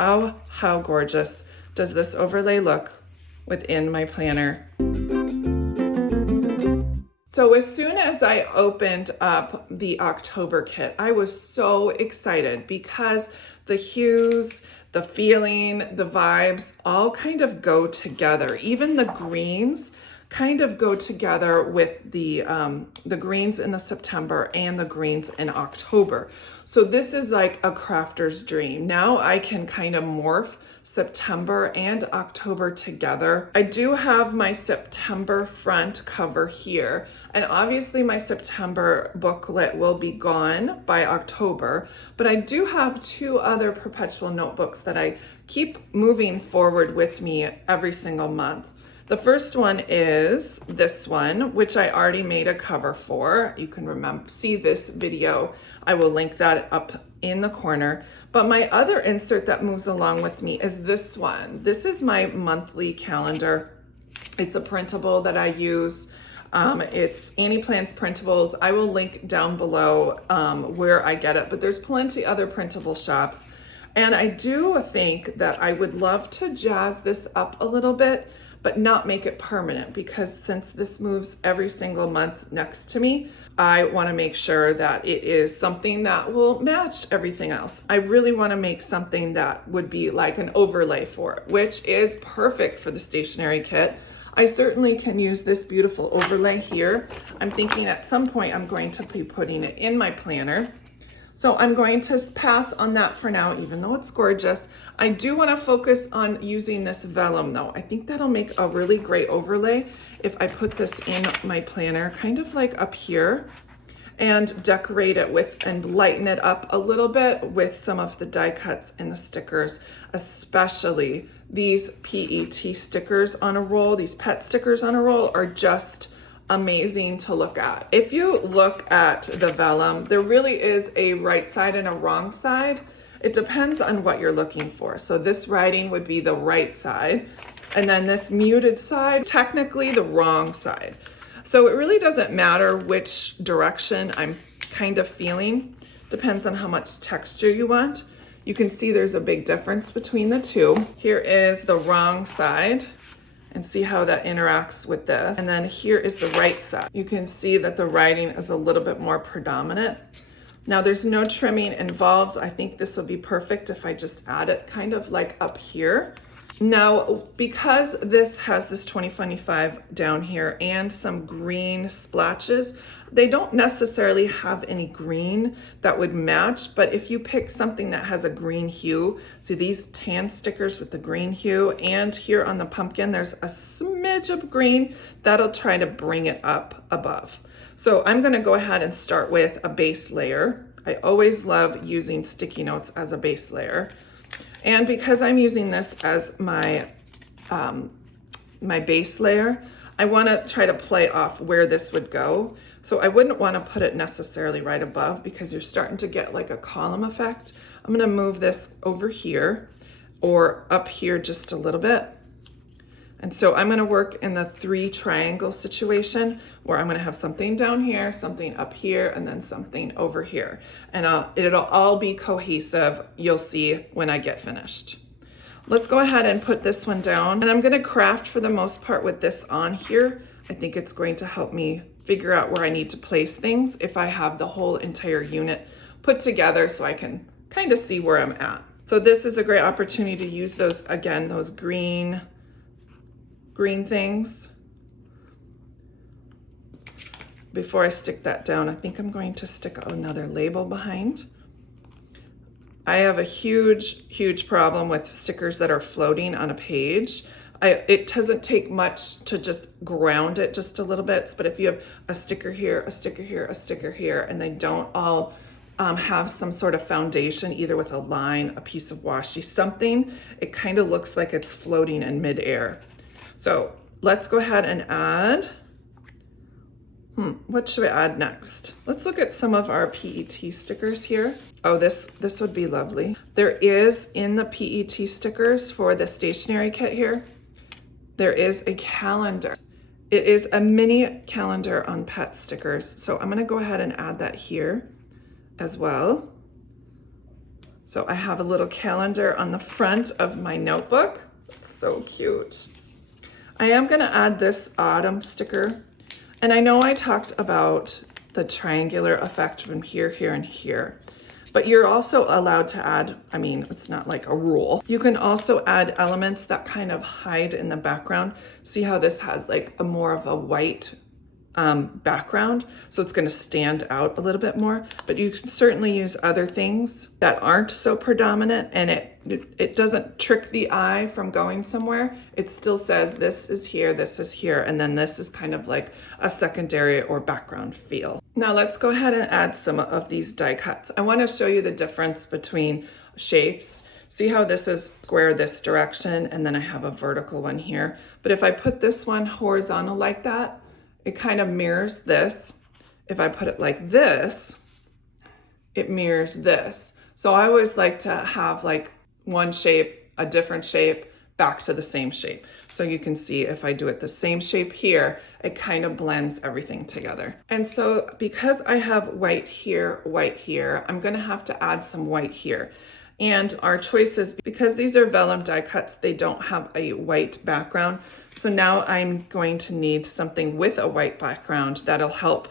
Oh, how gorgeous does this overlay look within my planner. So as soon as I opened up the October kit, I was so excited because the hues, the feeling, the vibes all kind of go together. Even the greens kind of go together with the greens in the September and the greens in October. So this is like a crafter's dream. Now I can kind of morph September and October together. I do have my September front cover here, and obviously my September booklet will be gone by October, but I do have two other perpetual notebooks that I keep moving forward with me every single month. The first one is this one, which I already made a cover for. You can see this video. I will link that up in the corner. But my other insert that moves along with me is this one. This is my monthly calendar. It's a printable that I use. It's Annie Plans Printables. I will link down below where I get it, but there's plenty other printable shops. And I do think that I would love to jazz this up a little bit, but not make it permanent, because since this moves every single month next to me, I want to make sure that it is something that will match everything else. I really want to make something that would be like an overlay for it, which is perfect for the stationery kit. I certainly can use this beautiful overlay here. I'm thinking at some point I'm going to be putting it in my planner. So I'm going to pass on that for now, even though it's gorgeous. I do want to focus on using this vellum though. I think that'll make a really great overlay if I put this in my planner, kind of like up here, and decorate it with and lighten it up a little bit with some of the die cuts and the stickers, especially these PET stickers on a roll. These pet stickers on a roll are just amazing to look at. If you look at the vellum, there really is a right side and a wrong side. It depends on what you're looking for. So this writing would be the right side, and then this muted side, technically the wrong side. So it really doesn't matter which direction I'm kind of feeling. Depends on how much texture you want. You can see there's a big difference between the two. Here is the wrong side, and see how that interacts with this. And then here is the right side. You can see that the writing is a little bit more predominant. Now there's no trimming involved. I think this will be perfect if I just add it kind of like up here. Now, because this has this 2025 down here and some green splatches, they don't necessarily have any green that would match, but if you pick something that has a green hue, see these tan stickers with the green hue, and here on the pumpkin, there's a smidge of green, that'll try to bring it up above. So I'm gonna go ahead and start with a base layer. I always love using sticky notes as a base layer. And because I'm using this as my, my base layer, I wanna try to play off where this would go. So I wouldn't wanna put it necessarily right above because you're starting to get like a column effect. I'm gonna move this over here or up here just a little bit. And so I'm gonna work in the 3 triangle situation where I'm gonna have something down here, something up here, and then something over here. And it'll all be cohesive, you'll see when I get finished. Let's go ahead and put this one down. And I'm gonna craft for the most part with this on here. I think it's going to help me figure out where I need to place things if I have the whole entire unit put together so I can kind of see where I'm at. So this is a great opportunity to use those, again, those green things. Before I stick that down, I think I'm going to stick another label behind. I have a huge problem with stickers that are floating on a page. It doesn't take much to just ground it just a little bit, but if you have a sticker here, a sticker here, a sticker here, and they don't all have some sort of foundation, either with a line, a piece of washi, something, it kind of looks like it's floating in midair. So let's go ahead and add, what should we add next? Let's look at some of our PET stickers here. Oh, this would be lovely. There is in the PET stickers for the stationery kit here, there is a calendar. It is a mini calendar on pet stickers. So I'm gonna go ahead and add that here as well. So I have a little calendar on the front of my notebook. It's so cute. I am gonna add this autumn sticker. And I know I talked about the triangular effect from here, here, and here. But you're also allowed to add, I mean, it's not like a rule. You can also add elements that kind of hide in the background. See how this has like a more of a white background, so it's going to stand out a little bit more, but you can certainly use other things that aren't so predominant, and it doesn't trick the eye from going somewhere. It still says this is here, and then this is kind of like a secondary or background feel. Now let's go ahead and add some of these die cuts. I want to show you the difference between shapes. See how this is square this direction, and then I have a vertical one here. But if I put this one horizontal like that, it kind of mirrors this. If I put it like this, it mirrors this. So I always like to have like one shape, a different shape, back to the same shape. So you can see if I do it the same shape here, it kind of blends everything together. And so because I have white here, I'm gonna have to add some white here. And our choices, because these are vellum die cuts, they don't have a white background. So now I'm going to need something with a white background that'll help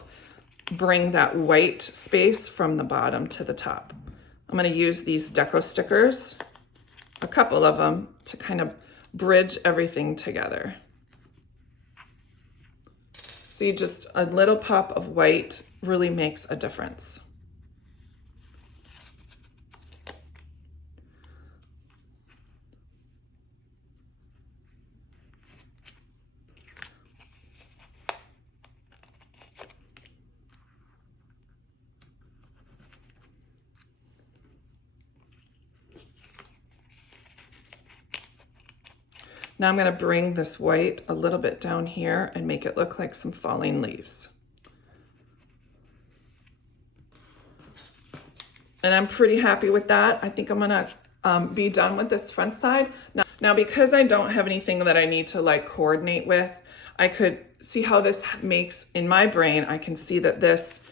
bring that white space from the bottom to the top. I'm going to use these deco stickers, a couple of them, to kind of bridge everything together. See, just a little pop of white really makes a difference. Now I'm going to bring this white a little bit down here and make it look like some falling leaves. And I'm pretty happy with that. I think I'm going to be done with this front side. Now, because I don't have anything that I need to like coordinate with, I could see how this makes in my brain. I can see that this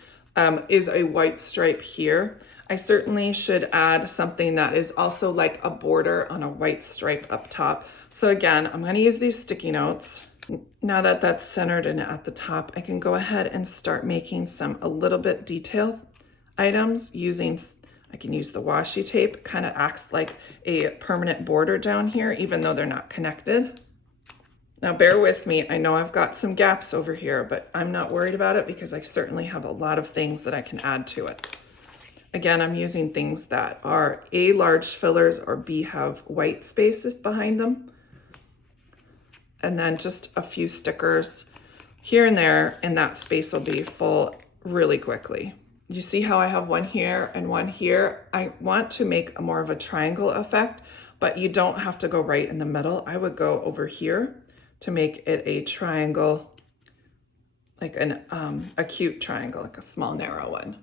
is a white stripe here. I certainly should add something that is also like a border on a white stripe up top. So again, I'm going to use these sticky notes. Now that that's centered and at the top, I can go ahead and start making some a little bit detailed items using, I can use the washi tape. It kind of acts like a permanent border down here, even though they're not connected. Now bear with me, I know I've got some gaps over here, but I'm not worried about it because I certainly have a lot of things that I can add to it. Again, I'm using things that are A, large fillers, or B, have white spaces behind them. And then just a few stickers here and there, and that space will be full really quickly. You see how I have one here and one here? I want to make a more of a triangle effect, but you don't have to go right in the middle. I would go over here to make it a triangle, like an acute triangle, like a small narrow one.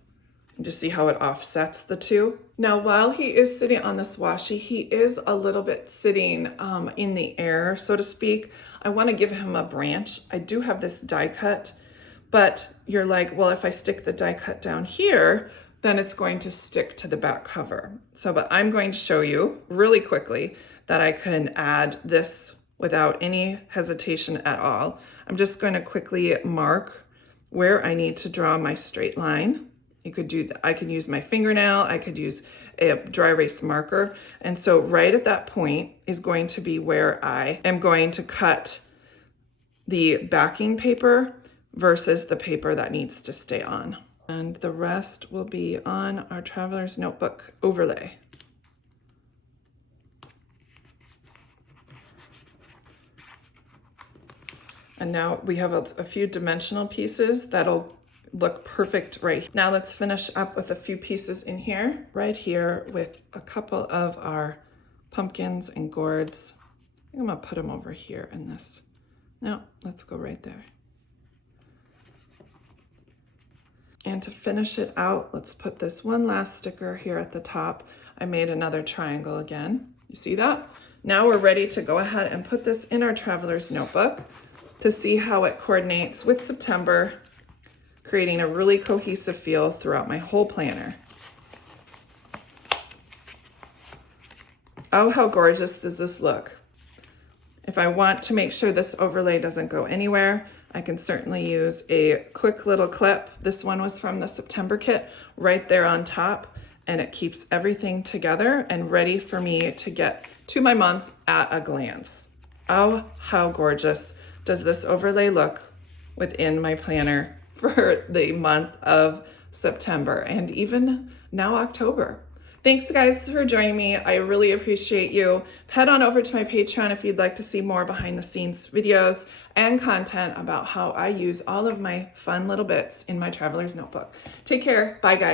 And just see how it offsets the two. Now, while he is sitting on this washi, he is a little bit sitting in the air, so to speak. I want to give him a branch. I do have this die cut, but you're like, well, if I stick the die cut down here, then it's going to stick to the back cover. So, but I'm going to show you really quickly that I can add this without any hesitation at all. I'm just going to quickly mark where I need to draw my straight line. You could do that. I could use my fingernail. I could use a dry erase marker. And so right at that point is going to be where I am going to cut the backing paper versus the paper that needs to stay on. And the rest will be on our Traveler's Notebook overlay. And now we have a few dimensional pieces that'll look perfect right. Now let's finish up with a few pieces in here, right here with a couple of our pumpkins and gourds. I think I'm gonna put them over here in this. No, let's go right there. And to finish it out, let's put this one last sticker here at the top. I made another triangle again. You see that? Now we're ready to go ahead and put this in our Traveler's Notebook to see how it coordinates with September, creating a really cohesive feel throughout my whole planner. Oh, how gorgeous does this look? If I want to make sure this overlay doesn't go anywhere, I can certainly use a quick little clip. This one was from the September kit, right there on top, and it keeps everything together and ready for me to get to my month at a glance. Oh, how gorgeous does this overlay look within my planner for the month of September and even now October. Thanks guys for joining me. I really appreciate you. Head on over to my Patreon if you'd like to see more behind the scenes videos and content about how I use all of my fun little bits in my traveler's notebook. Take care. Bye guys.